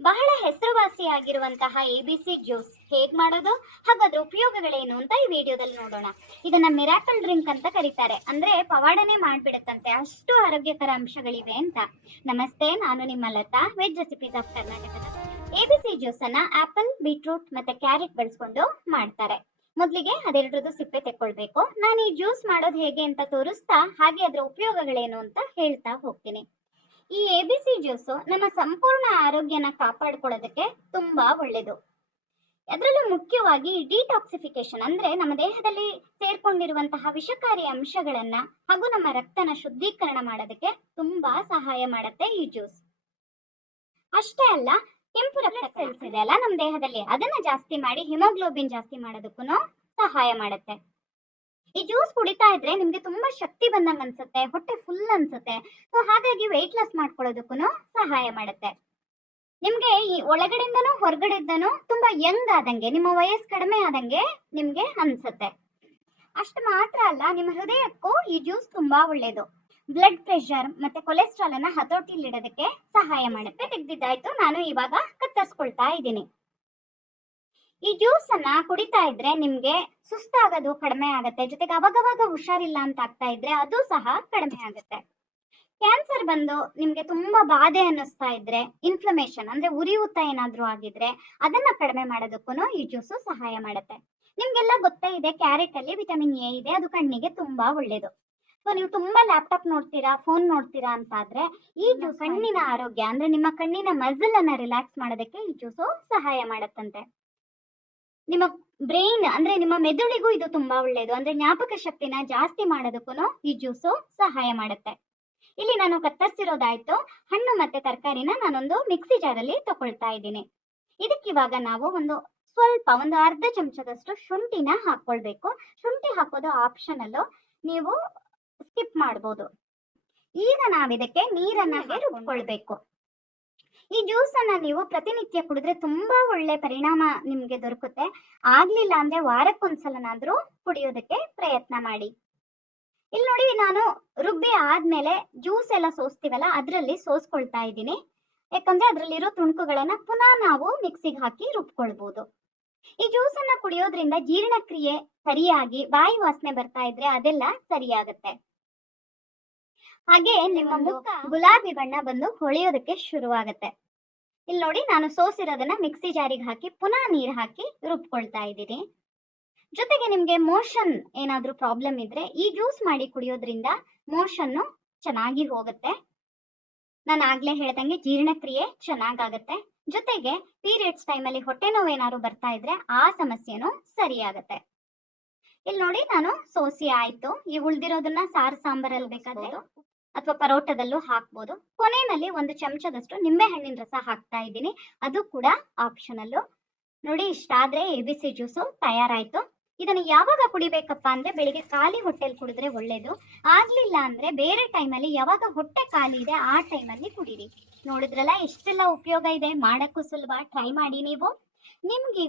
ಬಹಳ ಹೆಸರುವಾಸಿಯಾಗಿರುವಂತಹ ABC juice ಹೇಗ್ ಮಾಡೋದು ಹಾಗೂ ಅದರ ಉಪಯೋಗಗಳೇನು ಅಂತ ಈ ವಿಡಿಯೋದಲ್ಲಿ ನೋಡೋಣ. ಇದನ್ನ ಮಿರಾಕಲ್ ಡ್ರಿಂಕ್ ಅಂತ ಕರೀತಾರೆ. ಅಂದ್ರೆ ಪವಾಡನೆ ಮಾಡ್ಬಿಡುತ್ತಂತೆ, ಅಷ್ಟು ಆರೋಗ್ಯಕರ ಅಂಶಗಳಿವೆ ಅಂತ. ನಮಸ್ತೆ, ನಾನು ನಿಮ್ಮ ಲತಾ, ವೆಜ್ ರೆಸಿಪೀಸ್ ಆಫ್ ಕರ್ನಾಟಕದ. ABC ಜ್ಯೂಸ್ ಅನ್ನ ಆಪಲ್, ಬೀಟ್ರೂಟ್ ಮತ್ತೆ ಕ್ಯಾರೆಟ್ ಬಳಸ್ಕೊಂಡು ಮಾಡ್ತಾರೆ. ಮೊದಲಿಗೆ ಅದೆರಡರದ್ದು ಸಿಪ್ಪೆ ತೆಕ್ಕೊಳ್ಬೇಕು. ನಾನು ಈ ಜ್ಯೂಸ್ ಮಾಡೋದು ಹೇಗೆ ಅಂತ ತೋರಿಸ್ತಾ ಹಾಗೆ ಅದರ ಉಪಯೋಗಗಳೇನು ಅಂತ ಹೇಳ್ತಾ ಹೋಗ್ತೀನಿ. ಈ ABC ಜ್ಯೂಸು ನಮ್ಮ ಸಂಪೂರ್ಣ ಆರೋಗ್ಯನ ಕಾಪಾಡಿಕೊಳ್ಳೋದಕ್ಕೆ ತುಂಬಾ ಒಳ್ಳೆಯದು. ಅದರಲ್ಲೂ ಮುಖ್ಯವಾಗಿ ಡಿಟಾಕ್ಸಿಫಿಕೇಶನ್ ಅಂದ್ರೆ ನಮ್ಮ ದೇಹದಲ್ಲಿ ಸೇರ್ಕೊಂಡಿರುವಂತಹ ವಿಷಕಾರಿ ಅಂಶಗಳನ್ನ ಹಾಗೂ ನಮ್ಮ ರಕ್ತನ ಶುದ್ಧೀಕರಣ ಮಾಡೋದಕ್ಕೆ ತುಂಬಾ ಸಹಾಯ ಮಾಡುತ್ತೆ ಈ ಜ್ಯೂಸ್. ಅಷ್ಟೇ ಅಲ್ಲ, ಕೆಂಪು ರಕ್ತ ಸೆಲ್ಸ್ ಇದೆ ಅಲ್ಲ ನಮ್ಮ ದೇಹದಲ್ಲಿ, ಅದನ್ನ ಜಾಸ್ತಿ ಮಾಡಿ ಹಿಮೋಗ್ಲೋಬಿನ್ ಜಾಸ್ತಿ ಮಾಡೋದಕ್ಕೂ ಸಹಾಯ ಮಾಡುತ್ತೆ. ಈ ಜ್ಯೂಸ್ ಕುಡಿತಾ ಇದ್ರೆ ನಿಮ್ಗೆ ತುಂಬಾ ಶಕ್ತಿ ಬಂದಂಗ ಅನ್ಸುತ್ತೆ, ಹೊಟ್ಟೆ ಫುಲ್ ಅನ್ಸುತ್ತೆ. ಸೊ ಹಾಗಾಗಿ ವೆಯ್ಟ್ ಲಾಸ್ ಮಾಡ್ಕೊಳ್ಳೋದಕ್ಕೂ ಸಹಾಯ ಮಾಡುತ್ತೆ. ನಿಮ್ಗೆ ಈ ಒಳಗಡೆಯಿಂದನೂ ಹೊರಗಡೆಯಿಂದನೂ ತುಂಬಾ ಯಂಗ್ ಆದಂಗೆ, ನಿಮ್ಮ ವಯಸ್ಸು ಕಡಿಮೆ ಆದಂಗೆ ನಿಮ್ಗೆ ಅನ್ಸುತ್ತೆ. ಅಷ್ಟು ಮಾತ್ರ ಅಲ್ಲ, ನಿಮ್ಮ ಹೃದಯಕ್ಕೂ ಈ ಜ್ಯೂಸ್ ತುಂಬಾ ಒಳ್ಳೇದು. ಬ್ಲಡ್ ಪ್ರೆಷರ್ ಮತ್ತೆ ಕೊಲೆಸ್ಟ್ರಾಲ್ ಅನ್ನ ಹತೋಟಿಲಿಡೋದಕ್ಕೆ ಸಹಾಯ ಮಾಡುತ್ತೆ. ತೆಗ್ದಿದ್ದಾಯ್ತು, ನಾನು ಇವಾಗ ಕತ್ತರಿಸ್ಕೊಳ್ತಾ ಇದ್ದೀನಿ. ಈ ಜ್ಯೂಸ್ ಅನ್ನ ಕುಡಿತಾ ಇದ್ರೆ ನಿಮ್ಗೆ ಸುಸ್ತಾಗೋದು ಕಡಿಮೆ ಆಗುತ್ತೆ, ಜೊತೆಗೆ ಅವಾಗವಾಗ ಹುಷಾರಿಲ್ಲ ಅಂತ ಆಗ್ತಾ ಇದ್ರೆ ಅದು ಸಹ ಕಡಿಮೆ ಆಗುತ್ತೆ. ಕ್ಯಾನ್ಸರ್ ಬಂದು ನಿಮ್ಗೆ ತುಂಬಾ ಬಾಧೆ ಅನ್ನಿಸ್ತಾ ಇದ್ರೆ, ಇನ್ಫ್ಲಮೇಷನ್ ಅಂದ್ರೆ ಉರಿಯೂತ ಏನಾದ್ರೂ ಆಗಿದ್ರೆ ಅದನ್ನ ಕಡಿಮೆ ಮಾಡೋದಕ್ಕೂ ಈ ಜ್ಯೂಸು ಸಹಾಯ ಮಾಡುತ್ತೆ. ನಿಮ್ಗೆಲ್ಲ ಗೊತ್ತೇ ಇದೆ, ಕ್ಯಾರೆಟ್ ಅಲ್ಲಿ ವಿಟಮಿನ್ ಎ ಇದೆ, ಅದು ಕಣ್ಣಿಗೆ ತುಂಬಾ ಒಳ್ಳೇದು. ಸೊ ನೀವು ತುಂಬಾ ಲ್ಯಾಪ್ಟಾಪ್ ನೋಡ್ತೀರಾ, ಫೋನ್ ನೋಡ್ತೀರಾ ಅಂತ ಆದ್ರೆ ಈ ಜ್ಯೂಸ್ ಕಣ್ಣಿನ ಆರೋಗ್ಯ ಅಂದ್ರೆ ನಿಮ್ಮ ಕಣ್ಣಿನ ಮಸಲ್ ಅನ್ನ ರಿಲ್ಯಾಕ್ಸ್ ಮಾಡೋದಕ್ಕೆ ಈ ಜ್ಯೂಸು ಸಹಾಯ ಮಾಡತ್ತಂತೆ. ನಿಮ್ಮ ಬ್ರೈನ್ ಅಂದ್ರೆ ನಿಮ್ಮ ಮೆದುಳಿಗೂ ಇದು ತುಂಬಾ ಒಳ್ಳೇದು, ಅಂದ್ರೆ ಜ್ಞಾಪಕ ಶಕ್ತಿನ ಜಾಸ್ತಿ ಮಾಡೋದಕ್ಕೂ ಈ ಜ್ಯೂಸು ಸಹಾಯ ಮಾಡುತ್ತೆ. ಇಲ್ಲಿ ನಾನು ಕತ್ತರಿಸಿರೋದಾಯ್ತು. ಹಣ್ಣು ಮತ್ತೆ ತರಕಾರಿನ ನಾನೊಂದು ಮಿಕ್ಸಿ ಜಾರಲ್ಲಿ ತಗೊಳ್ತಾ ಇದ್ದೀನಿ. ಇದಕ್ಕಿವಾಗ ನಾವು ಒಂದು ಅರ್ಧ ಚಮಚದಷ್ಟು ಶುಂಠಿನ ಹಾಕೊಳ್ಬೇಕು. ಶುಂಠಿ ಹಾಕೋದು ಆಪ್ಷನಲ್, ನೀವು ಸ್ಕಿಪ್ ಮಾಡ್ಬೋದು. ಈಗ ನಾವಿದಕ್ಕೆ ನೀರನ್ನ ರುಬ್ಕೊಳ್ಬೇಕು. ಈ ಜ್ಯೂಸ್ ಅನ್ನ ನೀವು ಪ್ರತಿನಿತ್ಯ ಕುಡಿದ್ರೆ ತುಂಬಾ ಒಳ್ಳೆ ಪರಿಣಾಮ ನಿಮ್ಗೆ ದೊರಕುತ್ತೆ. ಆಗ್ಲಿಲ್ಲ ಅಂದ್ರೆ ವಾರಕ್ಕೊಂದ್ಸಲನಾದ್ರೂ ಕುಡಿಯೋದಕ್ಕೆ ಪ್ರಯತ್ನ ಮಾಡಿ. ಇಲ್ಲಿ ನೋಡಿ, ನಾನು ರುಬ್ಬಿ ಆದ್ಮೇಲೆ ಜ್ಯೂಸ್ ಎಲ್ಲ ಸೋಸ್ತೀವಲ್ಲ ಅದರಲ್ಲಿ ಸೋಸ್ಕೊಳ್ತಾ ಇದ್ದೀನಿ. ಯಾಕಂದ್ರೆ ಅದರಲ್ಲಿರೋ ತುಣುಕುಗಳನ್ನ ಪುನಃ ನಾವು ಮಿಕ್ಸಿಗೆ ಹಾಕಿ ರುಬ್ಕೊಳ್ಬಹುದು. ಈ ಜ್ಯೂಸ್ ಅನ್ನ ಕುಡಿಯೋದ್ರಿಂದ ಜೀರ್ಣಕ್ರಿಯೆ ಸರಿಯಾಗಿ, ಬಾಯಿ ವಾಸನೆ ಬರ್ತಾ ಇದ್ರೆ ಅದೆಲ್ಲ ಸರಿಯಾಗುತ್ತೆ. ಹಾಗೆ ನಿಮ್ಮ ಮುಖ ಗುಲಾಬಿ ಬಣ್ಣ ಬಂದು ಹೊಳೆಯೋದಕ್ಕೆ ಶುರುವಾಗುತ್ತೆ. ಇಲ್ಲಿ ನೋಡಿ, ನಾನು ಸೋಸಿರೋದನ್ನ ಮಿಕ್ಸಿ ಜಾರಿಗೆ ಹಾಕಿ ಪುನಃ ನೀರು ಹಾಕಿ ರುಬ್ಕೊಳ್ತಾ ಇದ್ದೀನಿ. ಜೊತೆಗೆ ನಿಮ್ಗೆ ಮೋಷನ್ ಏನಾದ್ರೂ ಪ್ರಾಬ್ಲಮ್ ಇದ್ರೆ ಈ ಜ್ಯೂಸ್ ಮಾಡಿ ಕುಡಿಯೋದ್ರಿಂದ ಮೋಷನ್ನು ಚೆನ್ನಾಗಿ ಹೋಗುತ್ತೆ. ನಾನು ಆಗ್ಲೇ ಹೇಳ್ದಂಗೆ ಜೀರ್ಣಕ್ರಿಯೆ ಚೆನ್ನಾಗಾಗತ್ತೆ. ಜೊತೆಗೆ ಪೀರಿಯಡ್ಸ್ ಟೈಮಲ್ಲಿ ಹೊಟ್ಟೆ ನೋವು ಏನಾದ್ರು ಬರ್ತಾ ಇದ್ರೆ ಆ ಸಮಸ್ಯೆನೂ ಸರಿಯಾಗತ್ತೆ. ಇಲ್ಲಿ ನೋಡಿ, ನಾನು ಸೋಸಿ ಆಯ್ತು. ಈ ಉಳ್ದಿರೋದನ್ನ ಸಾರು ಸಾಂಬಾರಲ್ಲಿ ಬೇಕಾದ್ರೆ ಅಥವಾ ಪರೋಟದಲ್ಲೂ ಹಾಕ್ಬೋದು. ಕೊನೆಯಲ್ಲಿ ಒಂದು ಚಮಚದಷ್ಟು ನಿಂಬೆ ಹಣ್ಣಿನ ರಸ ಹಾಕ್ತಾ ಇದ್ದೀನಿ, ಅದು ಕೂಡ ಆಪ್ಷನಲ್ಲು. ನೋಡಿ, ಇಷ್ಟಾದ್ರೆ ABC ಜ್ಯೂಸು ತಯಾರಾಯ್ತು. ಇದನ್ನು ಯಾವಾಗ ಕುಡಿಬೇಕಪ್ಪ ಅಂದ್ರೆ ಬೆಳಿಗ್ಗೆ ಖಾಲಿ ಹೊಟ್ಟೆಲಿ ಕುಡಿದ್ರೆ ಒಳ್ಳೇದು. ಆಗ್ಲಿಲ್ಲ ಅಂದ್ರೆ ಬೇರೆ ಟೈಮಲ್ಲಿ ಯಾವಾಗ ಹೊಟ್ಟೆ ಖಾಲಿ ಇದೆ ಆ ಟೈಮಲ್ಲಿ ಕುಡೀರಿ. ನೋಡಿದ್ರಲ್ಲ ಎಷ್ಟೆಲ್ಲ ಉಪಯೋಗ ಇದೆ, ಮಾಡಕ್ಕೂ ಸುಲಭ. ಟ್ರೈ ಮಾಡಿ ನೀವು. ನಿಮ್ಗೆ